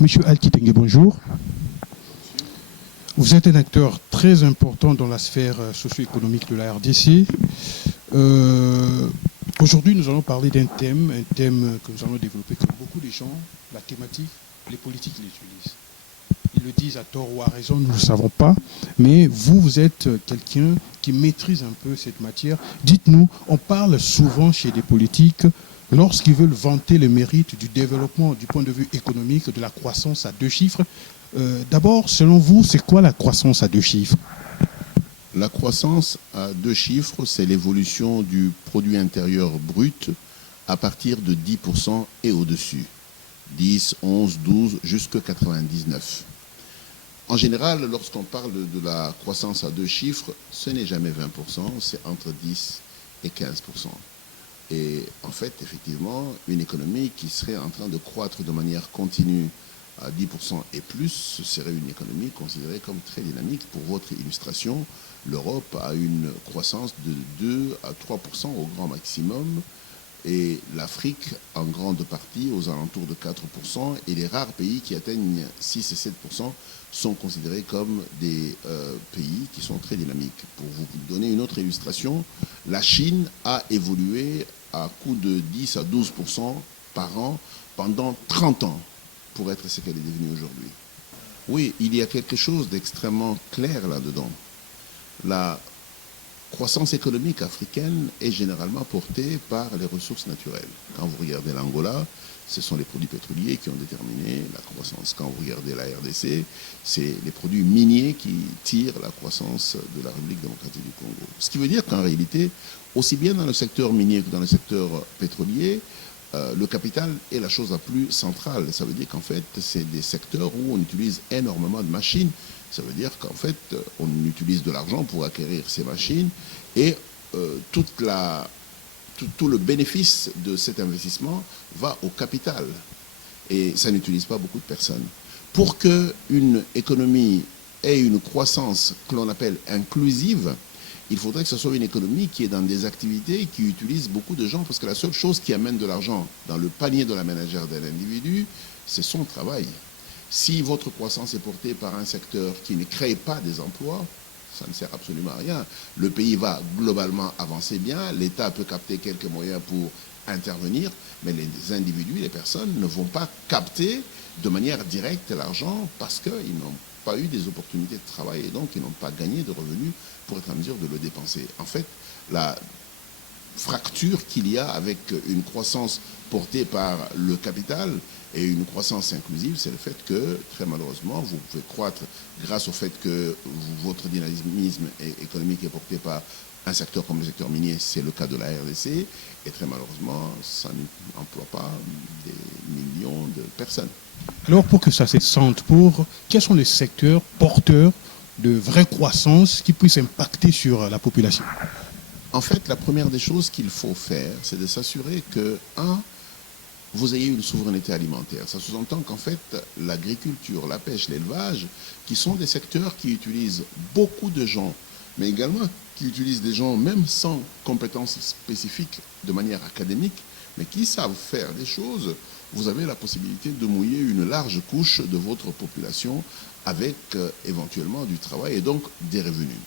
Monsieur Alkitenge, bonjour. Vous êtes un acteur très important dans la sphère socio-économique de la RDC. Aujourd'hui, nous allons parler d'un thème, que nous allons développer, que beaucoup de gens, la thématique, les politiques l'utilisent. Ils le disent à tort ou à raison, nous ne le savons pas, mais vous êtes quelqu'un qui maîtrise un peu cette matière. Dites-nous, on parle souvent chez des politiques, lorsqu'ils veulent vanter le mérite du développement du point de vue économique, de la croissance à 2 chiffres. D'abord, selon vous, c'est quoi la croissance à 2 chiffres? La croissance à 2 chiffres, c'est l'évolution du produit intérieur brut à partir de 10% et au-dessus. 10, 11, 12, jusqu'à 99. En général, lorsqu'on parle de la croissance à 2 chiffres, ce n'est jamais 20%, c'est entre 10 et 15%. Et en fait, effectivement, une économie qui serait en train de croître de manière continue à 10% et plus, ce serait une économie considérée comme très dynamique. Pour votre illustration, l'Europe a une croissance de 2 à 3% au grand maximum, et l'Afrique en grande partie aux alentours de 4%, et les rares pays qui atteignent 6 et 7% sont considérés comme des pays qui sont très dynamiques. Pour vous donner une autre illustration, la Chine a évolué à coût de 10 à 12% par an pendant 30 ans pour être ce qu'elle est devenue aujourd'hui. Oui, il y a quelque chose d'extrêmement clair là-dedans. La croissance économique africaine est généralement portée par les ressources naturelles. Quand vous regardez l'Angola, ce sont les produits pétroliers qui ont déterminé la croissance. Quand vous regardez la RDC, c'est les produits miniers qui tirent la croissance de la République démocratique du Congo. Ce qui veut dire qu'en réalité, aussi bien dans le secteur minier que dans le secteur pétrolier, le capital est la chose la plus centrale. Ça veut dire qu'en fait, c'est des secteurs où on utilise énormément de machines. Ça veut dire qu'en fait, on utilise de l'argent pour acquérir ces machines, et tout le bénéfice de cet investissement va au capital. Et ça n'utilise pas beaucoup de personnes. Pour qu'une économie ait une croissance que l'on appelle inclusive, il faudrait que ce soit une économie qui est dans des activités qui utilisent beaucoup de gens, parce que la seule chose qui amène de l'argent dans le panier de la ménagère d'un individu, c'est son travail. Si votre croissance est portée par un secteur qui ne crée pas des emplois, ça ne sert absolument à rien. Le pays va globalement avancer bien, l'État peut capter quelques moyens pour intervenir, mais les individus, les personnes ne vont pas capter de manière directe l'argent parce qu'ils n'ont pas eu des opportunités de travail et donc ils n'ont pas gagné de revenus pour être en mesure de le dépenser. En fait, la fracture qu'il y a avec une croissance portée par le capital et une croissance inclusive, c'est le fait que, très malheureusement, vous pouvez croître grâce au fait que votre dynamisme économique est porté par un secteur comme le secteur minier, c'est le cas de la RDC, et très malheureusement, ça n'emploie pas des millions de personnes. Alors, pour que ça se sente, quels sont les secteurs porteurs de vraie croissance qui puissent impacter sur la population? En fait, la première des choses qu'il faut faire, c'est de s'assurer que, vous ayez une souveraineté alimentaire. Ça sous-entend qu'en fait, l'agriculture, la pêche, l'élevage, qui sont des secteurs qui utilisent beaucoup de gens, mais également qui utilisent des gens même sans compétences spécifiques de manière académique, mais qui savent faire des choses, vous avez la possibilité de mouiller une large couche de votre population avec éventuellement du travail et donc des revenus.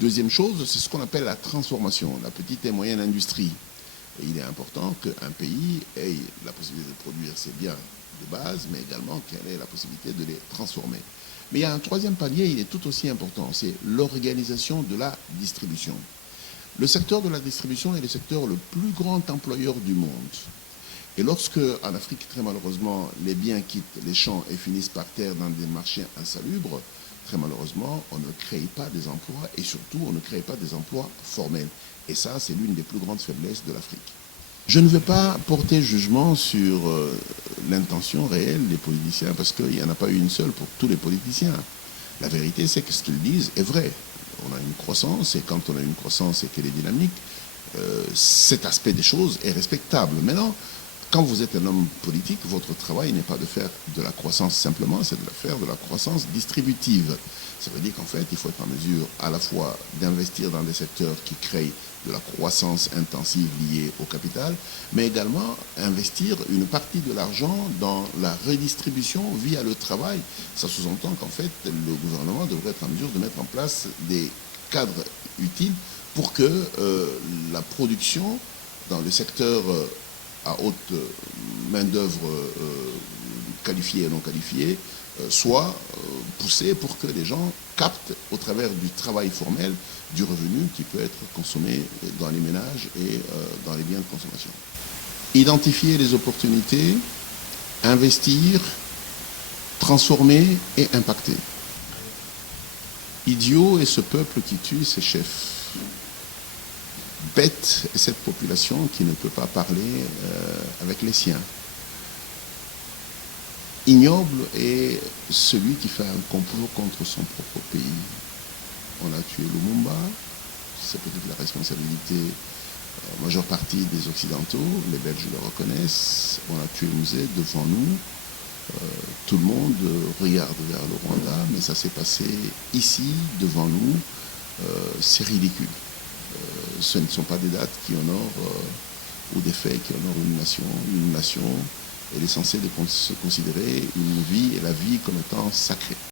Deuxième chose, c'est ce qu'on appelle la transformation, la petite et moyenne industrie. Et il est important qu'un pays ait la possibilité de produire ses biens de base, mais également qu'elle ait la possibilité de les transformer. Mais il y a un troisième palier, il est tout aussi important, c'est l'organisation de la distribution. Le secteur de la distribution est le secteur le plus grand employeur du monde. Et lorsque, en Afrique, très malheureusement, les biens quittent les champs et finissent par terre dans des marchés insalubres, très malheureusement, on ne crée pas des emplois, et surtout, on ne crée pas des emplois formels. Et ça, c'est l'une des plus grandes faiblesses de l'Afrique. Je ne vais pas porter jugement sur l'intention réelle des politiciens, parce qu'il n'y en a pas une seule pour tous les politiciens. La vérité, c'est que ce qu'ils disent est vrai. On a une croissance, et quand on a une croissance et qu'elle est dynamique, cet aspect des choses est respectable. Maintenant, quand vous êtes un homme politique, votre travail n'est pas de faire de la croissance simplement, c'est de faire de la croissance distributive. Ça veut dire qu'en fait, il faut être en mesure à la fois d'investir dans des secteurs qui créent de la croissance intensive liée au capital, mais également investir une partie de l'argent dans la redistribution via le travail. Ça sous-entend qu'en fait, le gouvernement devrait être en mesure de mettre en place des cadres utiles pour que la production dans le secteur à haute main-d'œuvre qualifiée et non qualifiée soit poussée pour que les gens captent au travers du travail formel du revenu qui peut être consommé dans les ménages et dans les biens de consommation. Identifier les opportunités, investir, transformer et impacter. Idiot est ce peuple qui tue ses chefs. Bête est cette population qui ne peut pas parler avec les siens. Ignoble est celui qui fait un complot contre son propre pays. On a tué Lumumba, c'est peut-être la responsabilité majeure partie des Occidentaux, les Belges le reconnaissent. On a tué Mouzé devant nous. Tout le monde regarde vers le Rwanda, mais ça s'est passé ici, devant nous. C'est ridicule. Ce ne sont pas des dates qui honorent ou des faits qui honorent une nation. Une nation, elle est censée se considérer une vie et la vie comme étant sacrée.